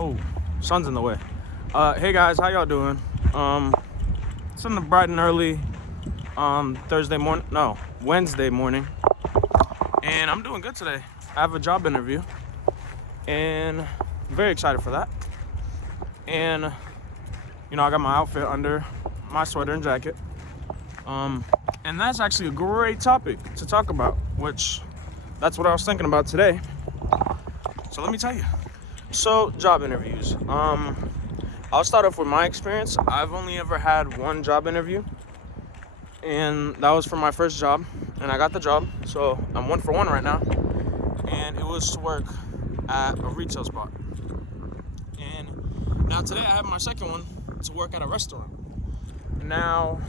Oh, sun's in the way. Hey guys, how y'all doing? It's in the bright and early Wednesday morning, and I'm doing good today. I have a job interview, and I'm very excited for that. And I got my outfit under my sweater and jacket. And that's actually a great topic to talk about, which that's what I was thinking about today. So let me tell you. So, job interviews. I'll start off with my experience. I've only ever had one job interview, and that was for my first job, and I got the job. So I'm 1 for 1 right now, and it was to work at a retail spot. And now today I have my second one to work at a restaurant. Now,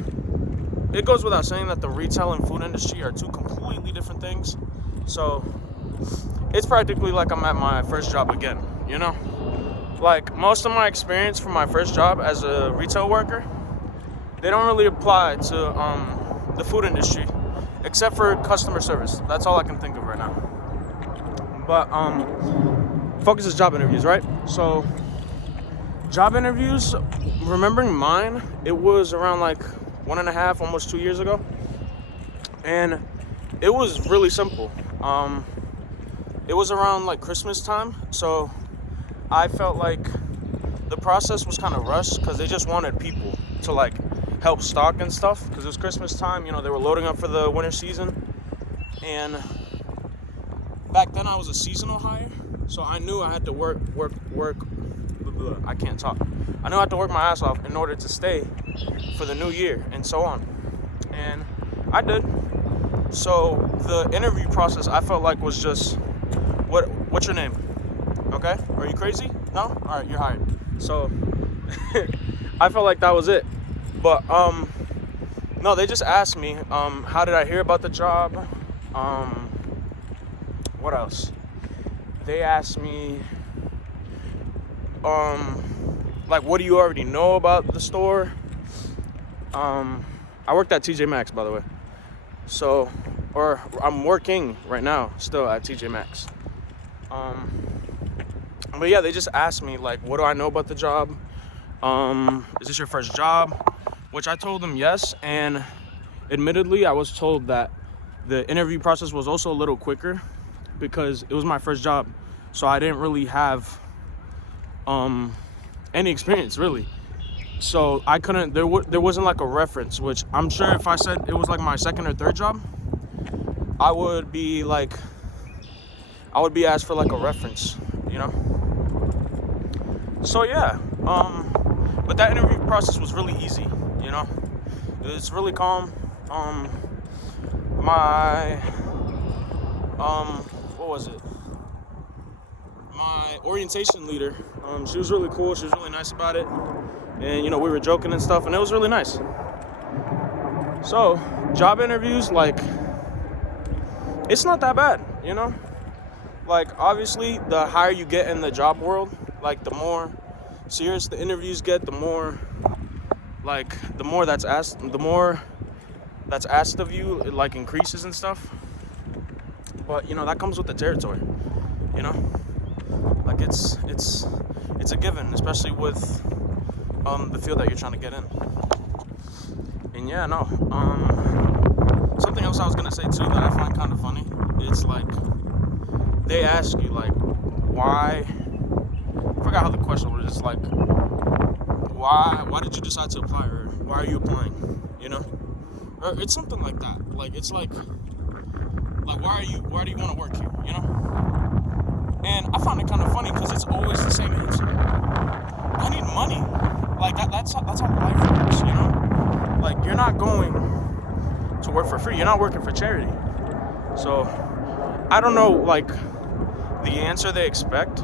it goes without saying that the retail and food industry are two completely different things. So it's practically like I'm at my first job again, Like, most of my experience from my first job as a retail worker, they don't really apply to the food industry, except for customer service. That's all I can think of right now. But focus is job interviews, right? So job interviews, remembering mine, it was around like 1.5, almost 2 years ago. And it was really simple. It was around like Christmas time, so I felt like the process was kind of rushed because they just wanted people to like help stock and stuff because it was Christmas time. They were loading up for the winter season, and back then I was a seasonal hire, so I knew I had to work. I can't talk. I knew I had to work my ass off in order to stay for the new year and so on, and I did. So the interview process I felt like was just, what's your name? Okay, are you crazy? No? Alright, you're hired. So I felt like that was it. But no, they just asked me, how did I hear about the job? What else? They asked me, like, what do you already know about the store? I worked at TJ Maxx, by the way. So, or I'm working right now still at TJ Maxx. But yeah, they just asked me, like, what do I know about the job? Is this your first job? Which I told them yes, and admittedly, I was told that the interview process was also a little quicker because it was my first job, so I didn't really have any experience, really. So I couldn't, there wasn't like a reference, which I'm sure if I said it was like my second or third job, I would be asked for like a reference, So yeah, but that interview process was really easy, It's really calm. What was it? My orientation leader, she was really cool. She was really nice about it. And, we were joking and stuff, and it was really nice. So, job interviews, like, it's not that bad, Like, obviously, the higher you get in the job world, like, the more serious the interviews get, the more that's asked of you, it, like, increases and stuff. But, that comes with the territory, Like, it's a given, especially with the field that you're trying to get in. And yeah, no. Something else I was gonna say too that I find kind of funny. It's like they ask you like, why? I forgot how the question was. It's like, why did you decide to apply, or why are you applying? Or it's something like that. Like it's like why do you want to work here? And I found it kind of funny because it's always the same answer. I need money. Like that's how life works, Like you're not going to work for free. You're not working for charity. So I don't know like the answer they expect,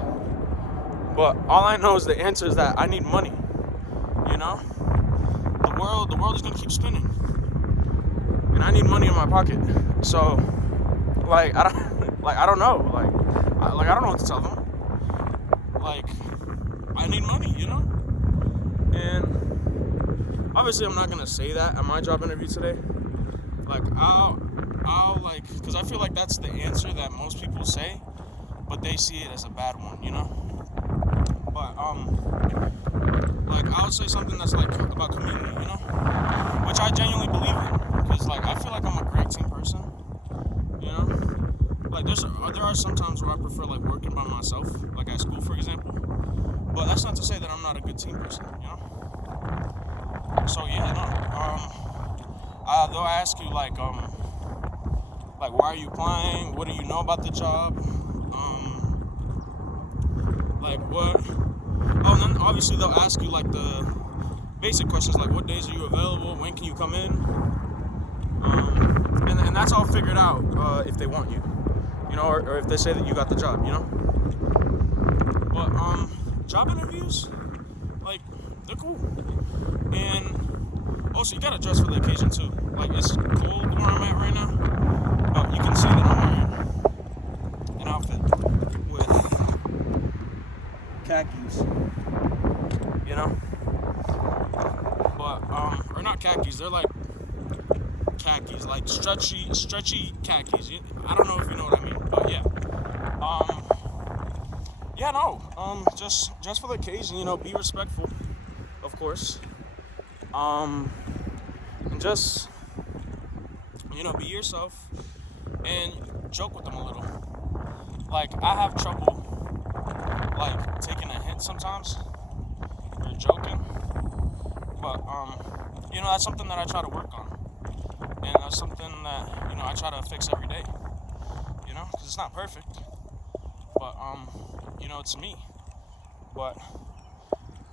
but all I know is the answer is that I need money. The world is gonna keep spinning, and I need money in my pocket. So I don't know. I don't know what to tell them. Like I need money, And obviously I'm not gonna say that at my job interview today. Like I'll because I feel like that's the answer that most people say, but they see it as a bad one, But like I would say something that's like about community, you know, which I genuinely believe in, because like I feel like I'm a great team person, you know. Like there are some times where I prefer like working by myself, like at school, for example. But that's not to say that I'm not a good team person, you know. So yeah, no. They'll ask you like why are you applying? What do you know about the job? Like what? Oh, and then obviously they'll ask you like the basic questions, like what days are you available? When can you come in? And that's all figured out if they want you, you know, or if they say that you got the job, you know. But job interviews, like they're cool, and also you gotta dress for the occasion too. Like it's cold where I'm at right now, but you can see that I'm wearing an outfit with khakis, you know. But or not khakis, they're like khakis, like stretchy khakis. I don't know if you know what I mean, but yeah. Yeah, no. Just for the occasion, you know, be respectful, of course. And just, you know, be yourself and joke with them a little. Like I have trouble like taking a hint sometimes or joking, but you know, that's something that I try to work on, and that's something that, you know, I try to fix every day, you know, because it's not perfect, but you know, it's me, but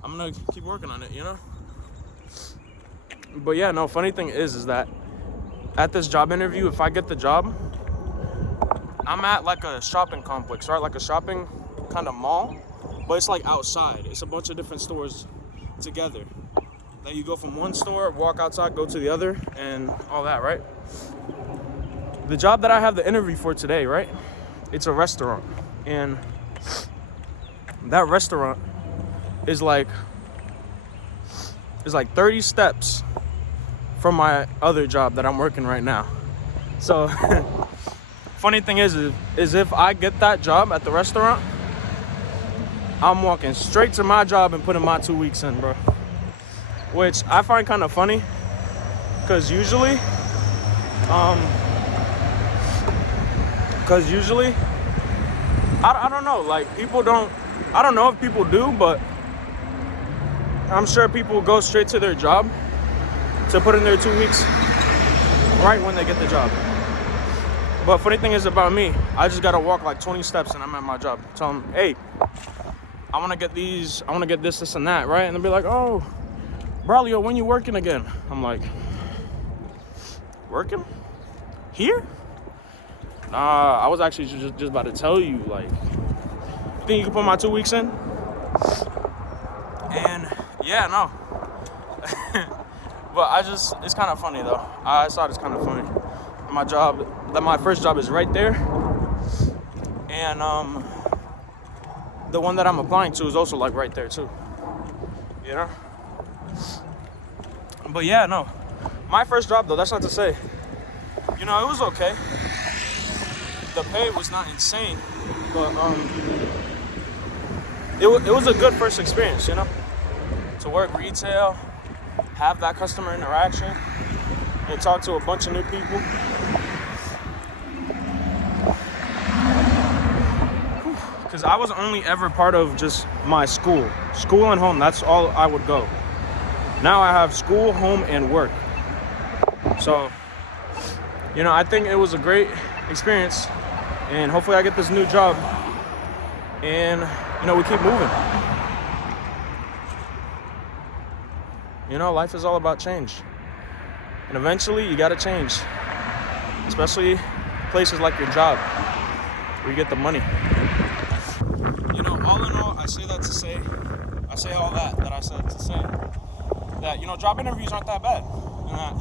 I'm gonna keep working on it, you know. But yeah, no, funny thing is that at this job interview, if I get the job, I'm at like a shopping complex, right? Like a shopping kind of mall, but it's like outside. It's a bunch of different stores together. That you go from one store, walk outside, go to the other, and all that, right? The job that I have the interview for today, right? It's a restaurant, and that restaurant is like 30 steps from my other job that I'm working right now. So funny thing is if I get that job at the restaurant, I'm walking straight to my job and putting my 2 weeks in, bro. Which I find kind of funny, because usually I don't know, like I don't know if people do, but I'm sure people go straight to their job to put in their 2 weeks right when they get the job. But funny thing is about me, I just gotta walk like 20 steps and I'm at my job. Tell them, hey, I wanna get these, I wanna get this, and that, right? And they'll be like, oh, Braulio, when you working again? I'm like, working? Here? Nah, I was actually just about to tell you, like, think you can put my 2 weeks in? And yeah, no. But it's kind of funny though. I thought it's kind of funny. My first job is right there. And the one that I'm applying to is also like right there too. You know? But yeah, no. My first job though, that's not to say, you know, it was okay. The pay was not insane, but it was a good first experience, you know? To work retail, have that customer interaction, and talk to a bunch of new people. Because I was only ever part of just my school and home. That's all I would go. Now I have school, home, and work. So, you know, I think it was a great experience, and hopefully I get this new job, and, you know, we keep moving. You know, life is all about change. And eventually you gotta change. Especially places like your job, where you get the money. You know, all in all, I say all that I said to say that, you know, job interviews aren't that bad. And that,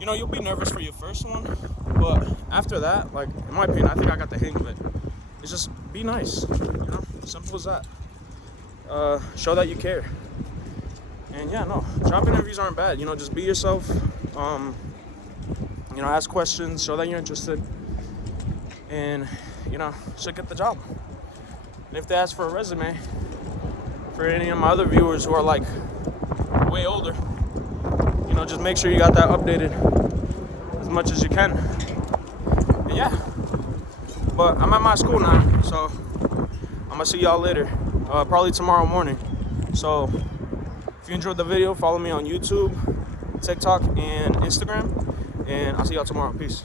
you know, you'll be nervous for your first one, but after that, like, in my opinion, I think I got the hang of it. It's just be nice, you know, simple as that. Show that you care. And yeah, no, job interviews aren't bad. You know, just be yourself. You know, ask questions, show that you're interested, and, you know, should get the job. And if they ask for a resume, for any of my other viewers who are like way older, you know, just make sure you got that updated as much as you can. And yeah, but I'm at my school now, so I'm gonna see y'all later, probably tomorrow morning. So if you enjoyed the video, follow me on YouTube, TikTok, and Instagram, and I'll see y'all tomorrow. Peace.